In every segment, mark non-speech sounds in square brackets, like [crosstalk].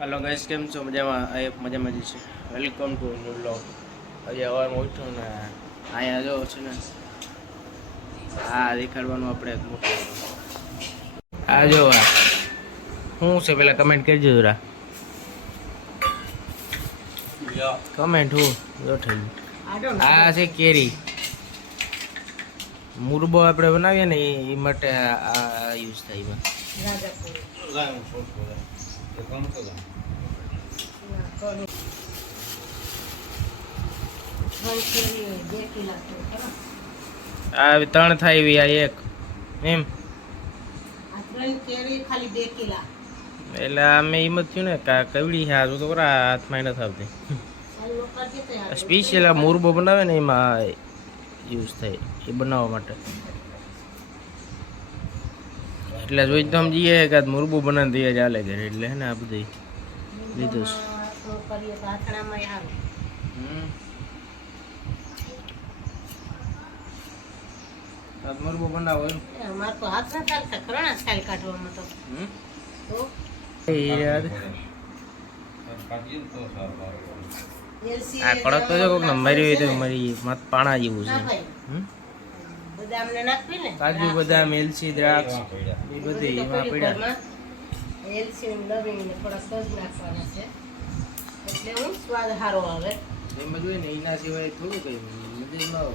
Hello guys કેમ છો? મજામાં? આ મજા મજામાં જ છે. વેલકમ ટુ ન્યુ બ્લોગ આજે હવામાં ઉઠ્યો ને? અહીંયા જો છે ને. આ દેખાડવાનું આપણે એક મોટું. આ જો આ. શું છે પેલા કમેન્ટ કરજો જરા. કમેન્ટ હું? જો થઈ આ છે કેરી. મુરબો આપણે બનાવીએ ને એ- માટે આ આ યુઝ થાય એમાં. આ ત્રણ થાય એવી આ એક. એમ? એટલે અમે એમ જ થયું ને કવડી છે આ જો તો ખરા હાથમાં નથી આવતી. સ્પેશિયલ આ મુરબો બનાવે ને એમાં યુઝ થાય એ બનાવવા માટે. એટલે જોઈ તો સમજીએ કે આ મુરબો બનાવી દઈએ ચાલે ઘરે એટલે હે ને આ બધી લીધું છે. મુરબો બનાવો એ અમારે તો હાથ ના ચાલતા ખરા છાલ કાઢવામાં તો. તો? યાદ આ કડક તો જો કોક ને મરી હોય તો મરી મત પાણા જેવું છે. હમ? બદામ નાખવી ને? કાજુ બદામ એલચી દ્રાક્ષ એ બધી એમાં પડ્યા એલસી લવિંગ ને થોડા સજ નાખવાના છે. એટલે હું સ્વાદ સારો આવે. એમાં જોઈએ ને એના સિવાય થોડું કઈ મજા ન આવે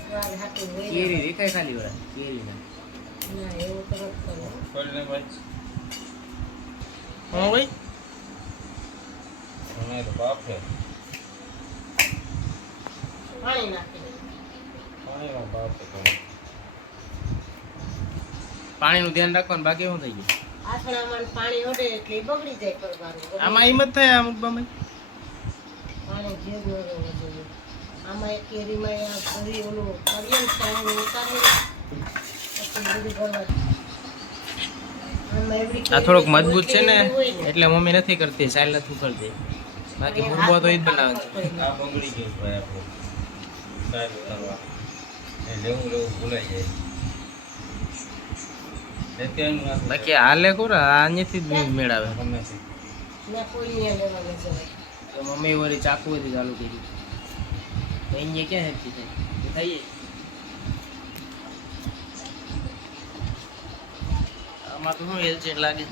સ્વાદ હાટું હોય કેરી દેખાય ખાલી વાળા કેરી ના ના એવું તો નથી કરવું. હા ભાઈ પાણી નાખી પાણીનું ધ્યાન રાખવાનું બાકી શું થઈ ગયું? આથણામાં પાણી ઓડે એટલે બગડી જાય કરવાનું આમાં હિંમત થાય અમુક બામાં પાણી ભેજ ન જોઈએ આમાં એક કેરીમાં આ ઓલું કરીએ પાણી થોડોક મજબૂત છે ને એટલે મમ્મી નથી કરતી સાઈલ નથી કરતી બાકી મુરબો તો એ જ બનાવે છે. બાકી હાલે કોરા? અહીંયાથી જ મેળાવે. ના કોઈ નહીં લેવા ન જવાય તો મમ્મી વળી ચાકુ હતી ચાલુ કરી તો અહીંયા ક્યાં હેરતી થાય થઈએ. આમાં તો શું એલચી લાગે?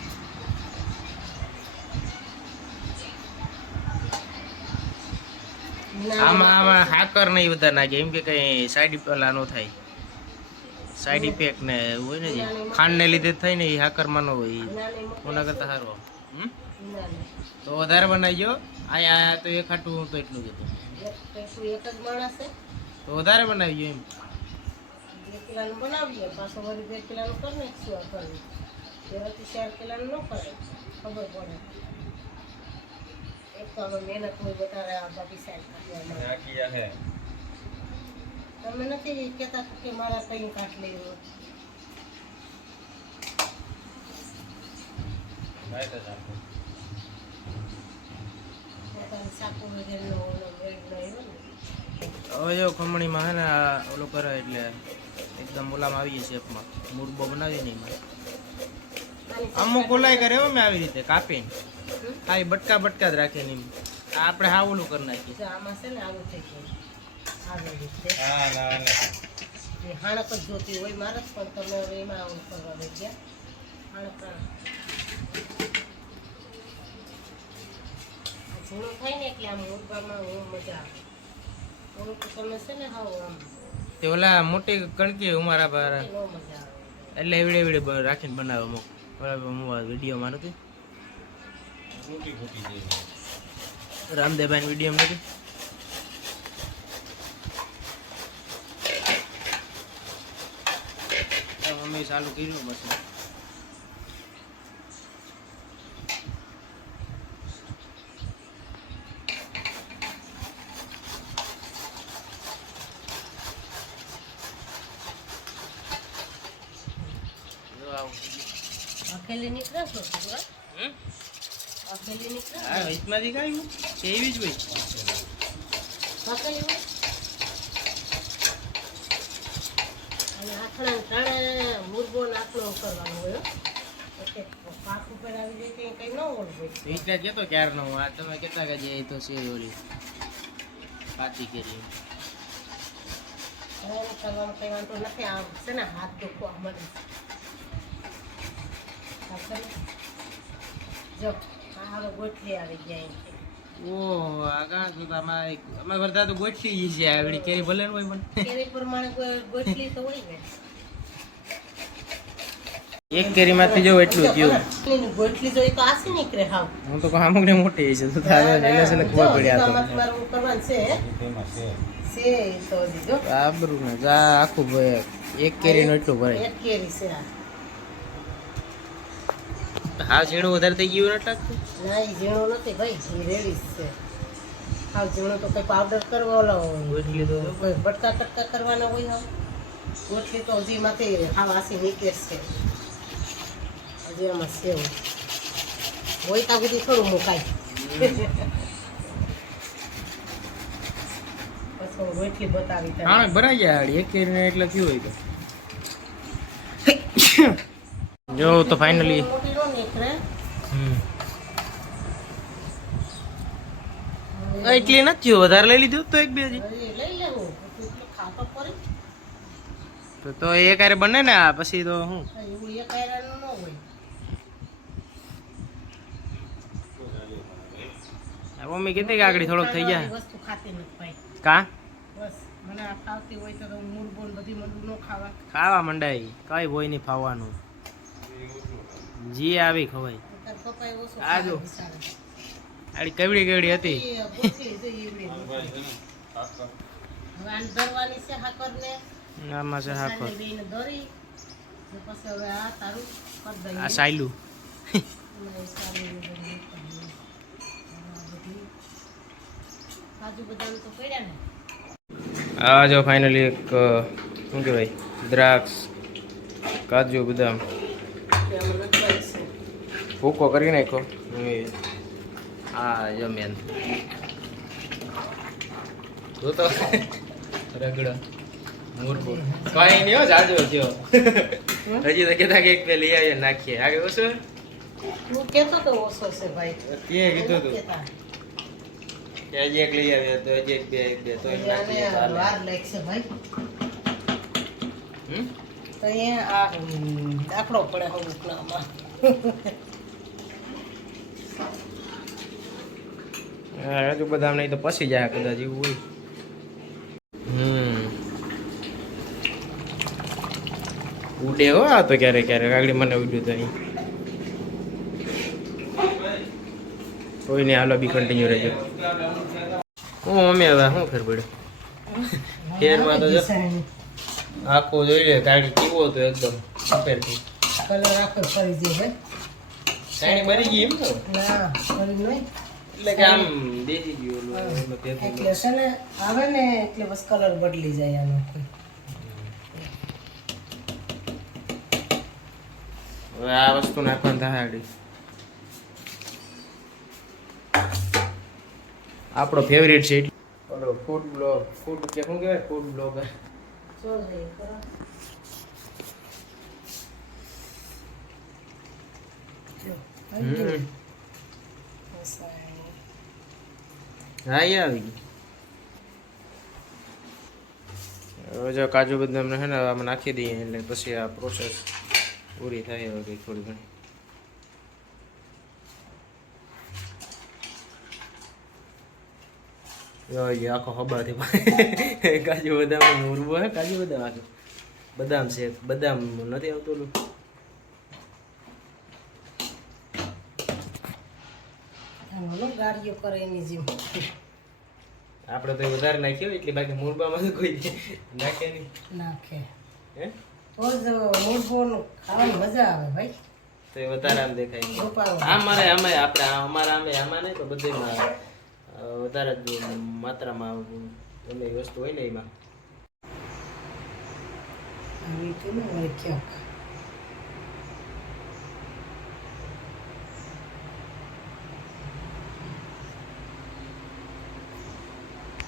આમાં આમાં હાકર નહીં વધારે નાખે. એમ કે કઈ સાઈડ પેલા નો થાય. સાઈડ ઇફેક્ટ ને હોય ને જે. ખાંડ ને લીધે થાય ને એ હાકરમાં ન હોય કોના કરતા સારું તો વધારે બનાવજો. આયા તો એક હાટું હું તો એટલું જ માણસ તો વધારે બનાવજો એમ. બનાવીએ. પાછો વળી બે કિલાનું કરી નાખશું આપણને તેનાથી ચાર કિલાનું ન કરે ખબર પડે. એક તો હવે મહેનત હોય વધારે આ બાકી સાઈડ તમે નથી કહેતા કે મારા કઈ કાઢ લેવું હવે જો ખમણીમાં હે ને આ ઓલું કરે એટલે એકદમ ઓલામાં આવીએ શેપમાં મુરબો બનાવીને એમાં. અમુક ઓલાય કરે હો મેં આવી રીતે કાપીને. હમ? ખાલી બટકા બટકા જ રાખે ને આપણે હા ઓલું કરી નાખીએ. આમાં છે ને આવું થઈ ગયું. આવી રીતે એ હાણક જ જોતી હોય મારે જ પણ તમે હવે એમાં આવું કરવા દઈ ગયા હાણક હાણક. ઝીણું થાય ને એટલે આમ હું મજા આવે. ઓલું તમે છે ને હાવ આમ તે ઓલા મોટી કણકી ઉમારા પર નો એટલે એવડે એવડે રાખીને બનાવે અમુક. બરાબર હું વિડીયોમાં નથી? રામદેવભાઈ વીડિયો નથી મમ્મી ચાલુ કર્યું બસ. અકેલી નીકળે છો વચમાંથી કાઢ્યું એવી જ હોય. આખણા ત્રણે મુરબો નાખલો કરવાનો હોય પાક ઉપર આવી જાય કંઈ કંઈ ન ઓળખ હોય. એટલે કહેતો ક્યારનો આ તમે કેટલા કે જે તો છે ઓલી કાચી કેરી કરવાનું કંઈ વાંધો નથી. આ છે ને હાથ દુખવા મળે. જો. આવી ઓહ આ કાં તો અમારે અમારે વરદા તો છે આવડી. કેરી ભલે ન હોય પણ. કેરી પ્રમાણે ગો- ગોઠલી તો હોય ને. એક કેરીમાંથી જો એટલું થયું ગોઠલી જોઈ તો આસી નીકળે હાવ. હું તો મોટી છે તો તારે એને ખબર પડી આ તો. તમારે કરવાનું છે છે તો હજી જો ને આખું. એક એટલું ભરે એક કેરી છે આ. હા ઝીણું વધારે થઈ ગયું નથી લાગતું? ના એ ઝીણું નથી ભાઈ એ રેડી છે. હા ઝીણું તો કંઈ પાવડર કરવા ઓલો હોય. ગોઠલી તો. બટકા કટકા કરવાના હોય હાવ ગોઠલી તો હજી માથે હા વાસી નીકળે છે. હજી આમાં સેવ હોય ત્યાં સુધી થોડું મુકાય. પછી હું ગોઠલી બતાવી હા ભરાઈ જાય એક એટલે કયું હોય તો. [coughs] જો તો ફાઇનલી એટલી નથી થયું વધારે લઈ લીધું તો એક બે તો તો એક હારે બને ને આ પછી તો આ મમ્મી કીધી કે આગળ થોડોક થઈ જાય. કા? મને આ હોય તો મૂળ બોલ બધી મંડું ન ખાવા. ખાવા મંડાય કઈ હોય નહીં ફાવવાનું. જી આવી ખવાય. આજો. આડી કેવડી કેવડી હતી. આમાં છે હવે આ સાયલું. આ જો ફાઇનલી એક શું કહેવાય? દ્રાક્ષ કાજુ બદામ. ભૂકો કરી નાખ્યો. મમ્મી આ જો મેન. જો તો. રગડો. મુરબો કઈ નહીં હો જાજો થયો હજી તો કેતા કે એક બે લઈ આવીએ નાખીએ. આગળ ઓછું? તું કેતો તો ઓછો છે ભાઈ. તે કીધું તું. કે હજી એક લઈ આવીએ તો હજી એક બે એક બે તો નાખીએ તો. વાર લાગશે ભાઈ. હમ? તો અહીંયા આ દાખલો પડે અમુકનામાં હા હજુ બધા નહીં તો પછી જાય કદાચ એવું હોય. હમ. ઉડે હો આ તો ક્યારેક ક્યારેક. આગળ મને ઉડ્યું તો અહીં કોઈ નહીં હાલો બી કન્ટિન્યુ રહેજો. હું મમ્મી હવે શું ફેર પડ્યો? ફેરમાં તો આખો જોઈ લે ગાડી કેવો હતો એકદમ સફેરથી કલર આખો ફરી ગયો ભાઈ. કાંઈ મરી ગઈ એમ તો? ના ફરી નહીં એટલે કે આમ દેખી ગયું ઓલું એમાં ભેગું. એટલે છે ને આવે ને એટલે બસ કલર બદલી જાય આનો હવે આ વસ્તુ નાખવાનું થાય આપણો ફેવરેટ છે ઓલો ફૂડ બ્લોગ ફૂડ કે શું કહેવાય? ફૂડ બ્લોગર જો રે કરો. જો, આવી ગઈ જો કાજુ બદામ ને હેને આમાં નાખી દઈએ એટલે પછી આ પ્રોસેસ પૂરી થાય હવે કંઈક થોડી ઘણી. આખો હબાથી [laughs] કાજુ બદામ મુરબો હે કાજુ બદામ આખું. બદામ છે બદામ નથી આવતું આનો ગાડીઓ કરે એની જેમ. આપણે તો વધારે નાખ્યો એટલે બાકી મુરબામાં તો કોઈ નાખે નહીં. નાખે. હે? તો જ મૂળભૂણ ખાવાની મજા આવે ભાઈ. તો એ વધારે આમ દેખાય. આ મારે આમે આપણે અમારા આમે આમાં નહીં તો બધે વધારે જ માત્રામાં ગમે વસ્તુ હોય ને એમાં. આવી તો ન હોય ક્યાંક.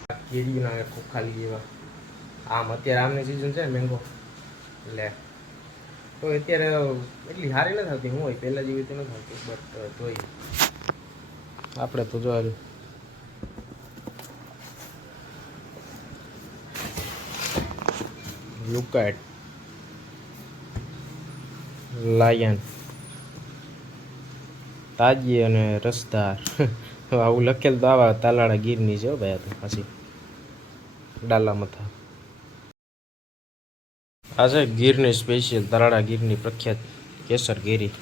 કેરીના ખાલી એવા. આમ અત્યારે આમની સિઝન છે ને મેંગો એટલે તો અત્યારે એટલી સારી નથી આવતી, હું હોય પહેલાં જેવી તો નથી આવતી બટ જોઈ આપણે તો જોયેલ લુક એટ લાયન તાજી અને રસદાર. [laughs] આવું લખેલ તો આવા તાલાળા ગીરની છે ભાઈ તો પાછી. ડાલા મથા આ છે ગીરની સ્પેશિયલ તાલાળા ગીરની પ્રખ્યાત કેસર ગીરી.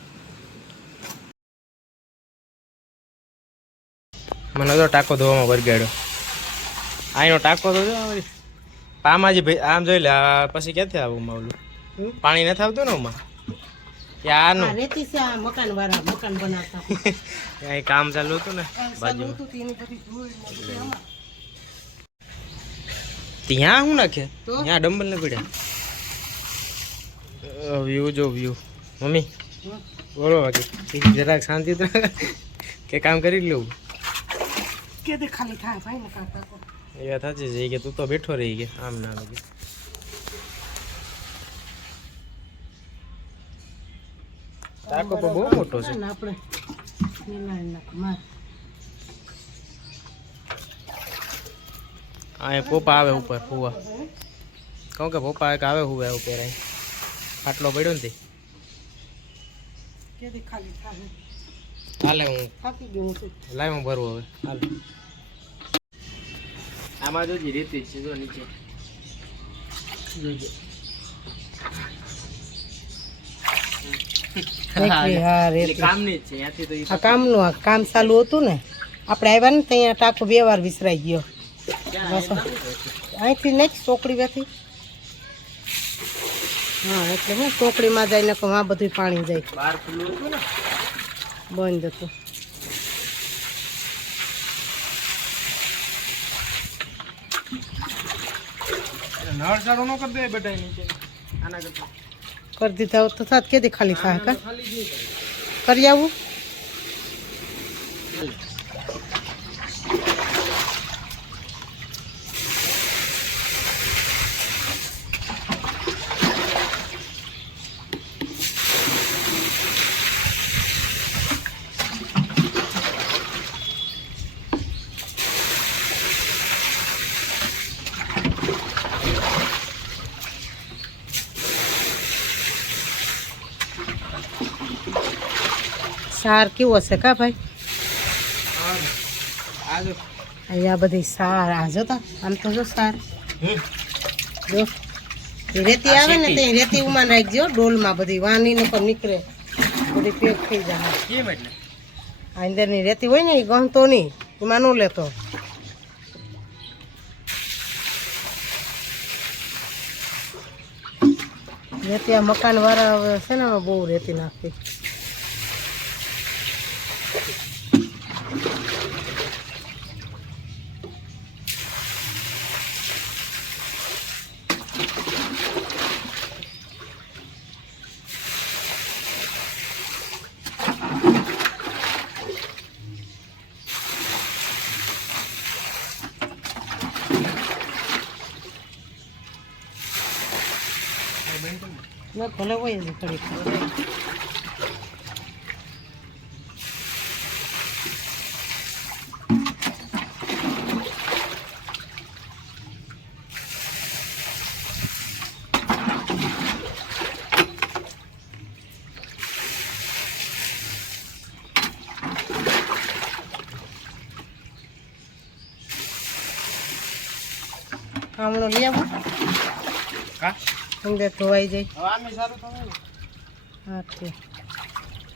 મને તો ટાંકો ધોવામાં વરગાડ્યો. આનો ટાંકો તો જો. પામાજી ભાઈ આમ જોઈ લે પછી ક્યાંથી આવું માવલું? પાણી નથી આવતું ને આમાં? કે રેતી છે આ મકાન વાળા મકાન બનાવતા. [laughs] અહીં કામ ચાલુ હતું ને આમાં. ત્યાં શું નાખે? ત્યાં ડમ્બલ ને પડ્યા. વ્યૂ જો વ્યૂ મમ્મી બોલો બાકી. જરાક શાંતિ કે કામ કરી લઉં કે ખાલી થાય ભાઈ ને તો. એ વાત સાચી છે કે તું તો બેઠો રહી કે આમ ના લાગે. ટાંકો તો બહુ મોટો છે. આપણે આ પોપા આવે ઉપર હુવા. કહું કે પોપા એક આવે હુવે ઉપર અહીં આટલો પડ્યો ને હાલે હું. લાવ હું ભરવું હવે. હાલ. આમાં જોજી રીતિ છે જો નીચે. જોજે રેતી, હા, રેતી. એટલે કામની જ છે ત્યાંથી તો આ કામનું આ કામ ચાલુ હતું ને આપણે આવ્યા ને ત્યાં ટાંકો બે વાર વિસરાઈ ગયો. અહીંથી નહીં ચોકડી બેથી હા એટલે હું ચોકડીમાં જાય ને આ બધું પાણી જાય. બહાર ખુલ્લું હતું ને? બંધ હતું. નળ ચાલુ ન કરી દે બેટા નીચે. આના કરતા. કરી દીધા તો સાત કેદી ખાલી થાય કા કરી આવું? સાર કેવો હશે કા ભાઈ? અહીંયા બધી સાર આ જોતા આમ તો જો સાર. જો. રેતી આવે ને તે રેતી ઉમાન રાખજો ડોલમાં બધી વાની ને પણ નીકળે. બધી પેક થઈ જાય. કેમ એટલે? આ અંદરની રેતી હોય ને એ ગમતો નહીં એમાં ન લેતો. રેતી આ મકાન વાળા હવે છે ને બહુ રેતી નાખતી ના ભલે હોય જ ઘડીક હમણાં લઈ આવું કા અંદર ધોવાઈ જાય. હા તે.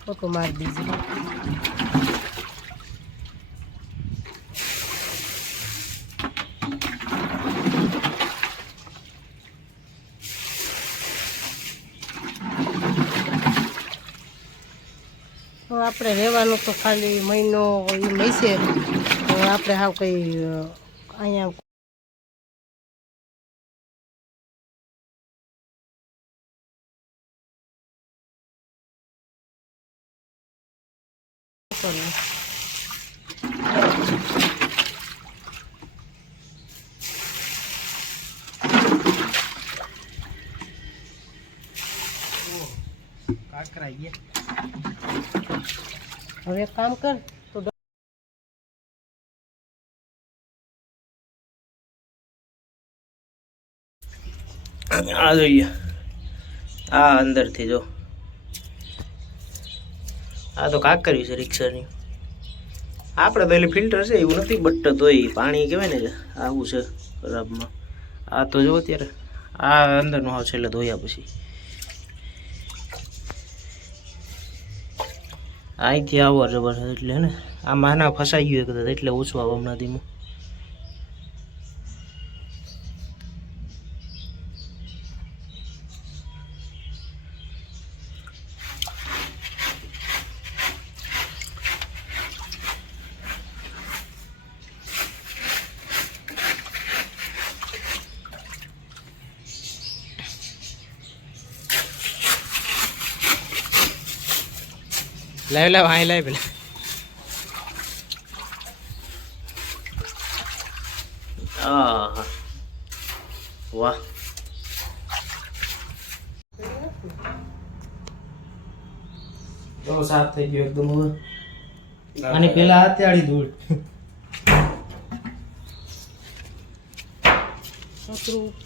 ફોટો મારી દીધી આપણે રહેવાનું તો ખાલી મહિનો એ મહિસે આપણે હાવ કંઈ અહીંયા કરવું હવે એક કામ કર તો આ જોઈએ. આ અંદરથી જો. આ તો કાકરી છે રિક્ષાની આપણે તો એટલે ફિલ્ટર છે, એવું નથી બટ તોય પાણી કહેવાય ને આવું છે ખરાબમાં. આ તો જુઓ અત્યારે, આ અંદરનું હાવ છેલ્લે ધોયા પછી. અહીંથી આવો જબરદસ્ત એટલે ને આ માના ફસાઈ ગયું કદાચ એટલે ઓછું આવા હમણાં ધીમું લાવ લાવ અહીં લાવ પેલા. આહા. વાહ. બહુ સાફ થઈ ગયો એકદમ અને પેલા હત્યાળી ધૂળ. છોકરું